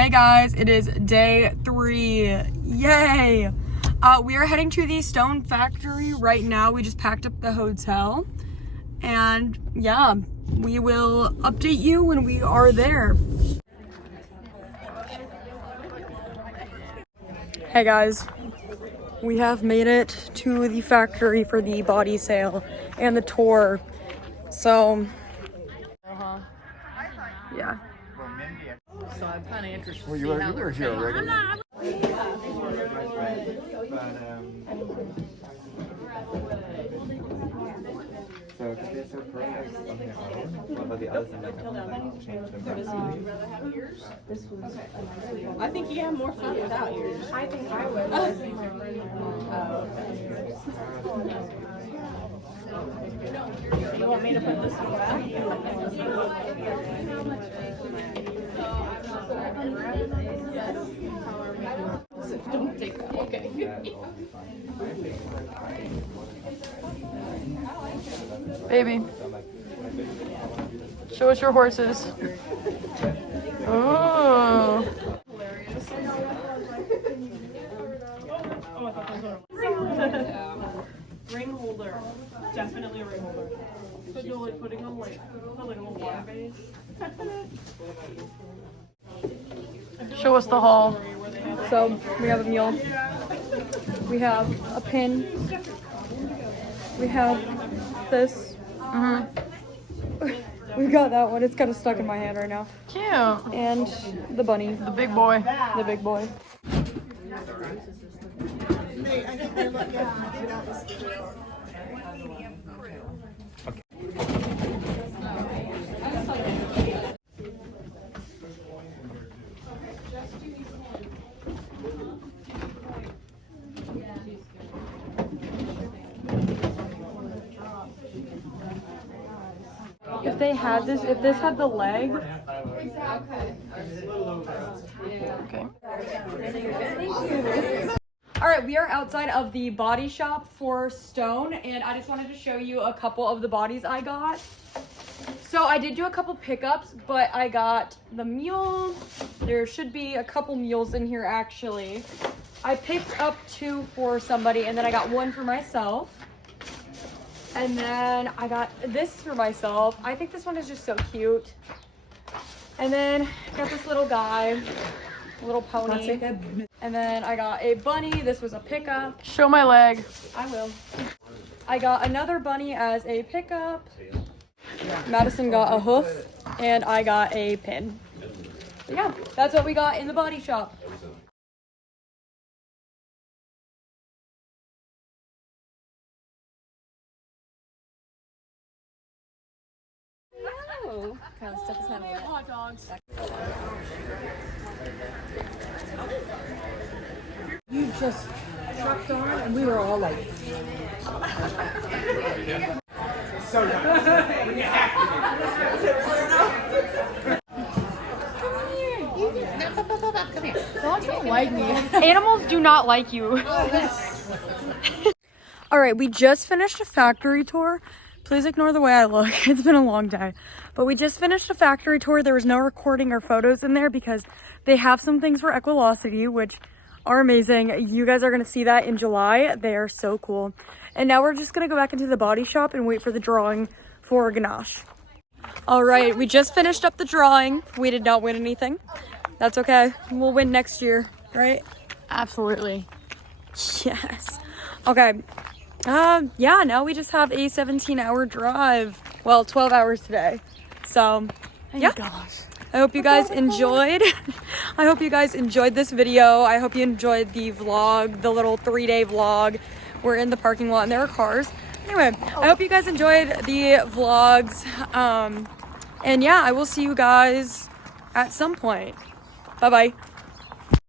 Hey guys, it is day 3. Yay! We are heading to the stone factory right now. We just packed up the hotel. And yeah, we will update you when we are there. Hey guys, we have made it to the factory for the body sale and the tour. So, yeah. So I'm kind of interested. Well, you were here already. So, because they're so perfect on their own, what about the others? I'm like, I want to change them. I think you have more fun without yours. I think I would. You want me to put this one back? Don't take that. Okay. Baby, show us your horses. Oh. Ring holder. Definitely a ring holder. But no, like putting them like a little water base. Show us the haul. So we have a mule. We have a pin. We have this. We got that one. It's kind of stuck in my hand right now. Cute. And the bunny. The big boy. The big boy. If they had this, if this had the leg. Okay. All right, we are outside of the body shop for Stone, and I just wanted to show you a couple of the bodies I got. So I did do a couple pickups, but I got the mule. There should be a couple mules in here actually. I picked up 2 for somebody, and then I got 1 for myself. And then I got this for myself. I think this one is just so cute. And then I got this little guy, little pony. And then I got a bunny. This was a pickup. Show my leg. I will. I got another bunny as a pickup. Madison got a hoof, and I got a pin. So yeah, that's what we got in the body shop. Oh, kind of stuff is happening. Hot dogs. You just trucked on and we were all like, Dogs don't like me. Animals do not like you. All right, we just finished a factory tour. Please ignore the way I look. It's been a long day. But we just finished a factory tour. There was no recording or photos in there because they have some things for Equilocity, which are amazing. You guys are going to see that in July. They are so cool. And now we're just going to go back into the body shop and wait for the drawing for Ganache. All right, we just finished up the drawing. We did not win anything. That's okay. We'll win next year, right? Absolutely. Yes. Okay. Yeah, now we just have a 17-hour drive. Well, 12 hours today. So, yeah. Gosh. I hope you guys enjoyed. I hope you guys enjoyed this video. I hope you enjoyed the vlog, the little 3-day vlog. We're in the parking lot and there are cars. Anyway, I hope you guys enjoyed the vlogs. And yeah, I will see you guys at some point. Bye-bye.